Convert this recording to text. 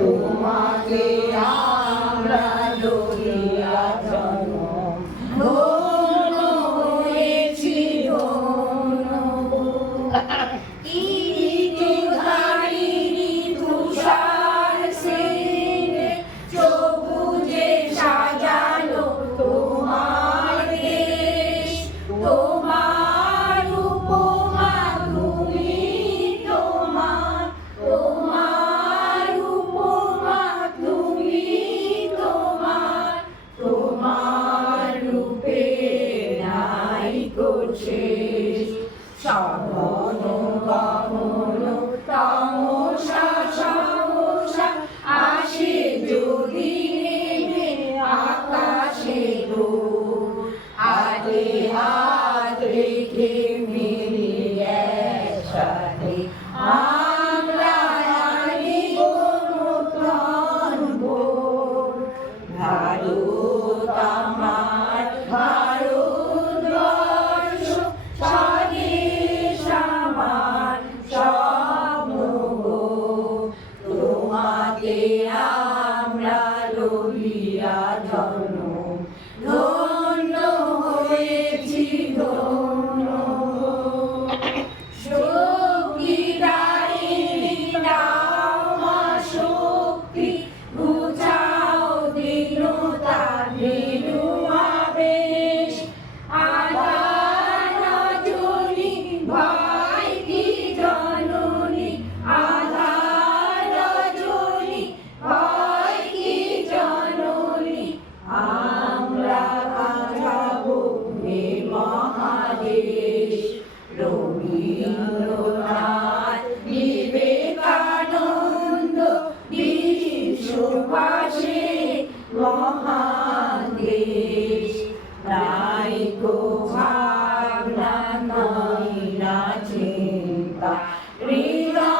তোমাকে আমরা লইয়া জন্ম ধন্য হয়েছি ধন্য ইতিধারিণী তুষার সেনে সবুজে সাজালো তোমার দেশ তোমার উপমা তুমি তোমার তোমার উপমা তুমি তোমার তোমার রূপে নাই শেষ সাধন গমন তামসা সামসা আসে যদি নেমে আকাশে দূর হাতে হাত রেখে মিলিয়ে একসাথে আমরা আনিব নূতন ভোর। ভারত আমার ভারতবর্ষ স্বদেশ আমার স্বপ্নগো তোমাকে আমরা লইয়া ধন্য ধন্য হয়েছি ধন্য শক্তিদায়িনী দাও মা শক্তি বুঝাও দীনতা দীনু আবেশ আধার রজনী ভয় কি জননী আধার রজনী ভয় কি জননী আমরা বাঁচাবো হে মহাদেশ। রবীন্দ্রনাথ বিবেকানন্দ বীর সুভাষে মহান দেশ নাই কো ভাবনা নয় না চিন্তা হৃদয়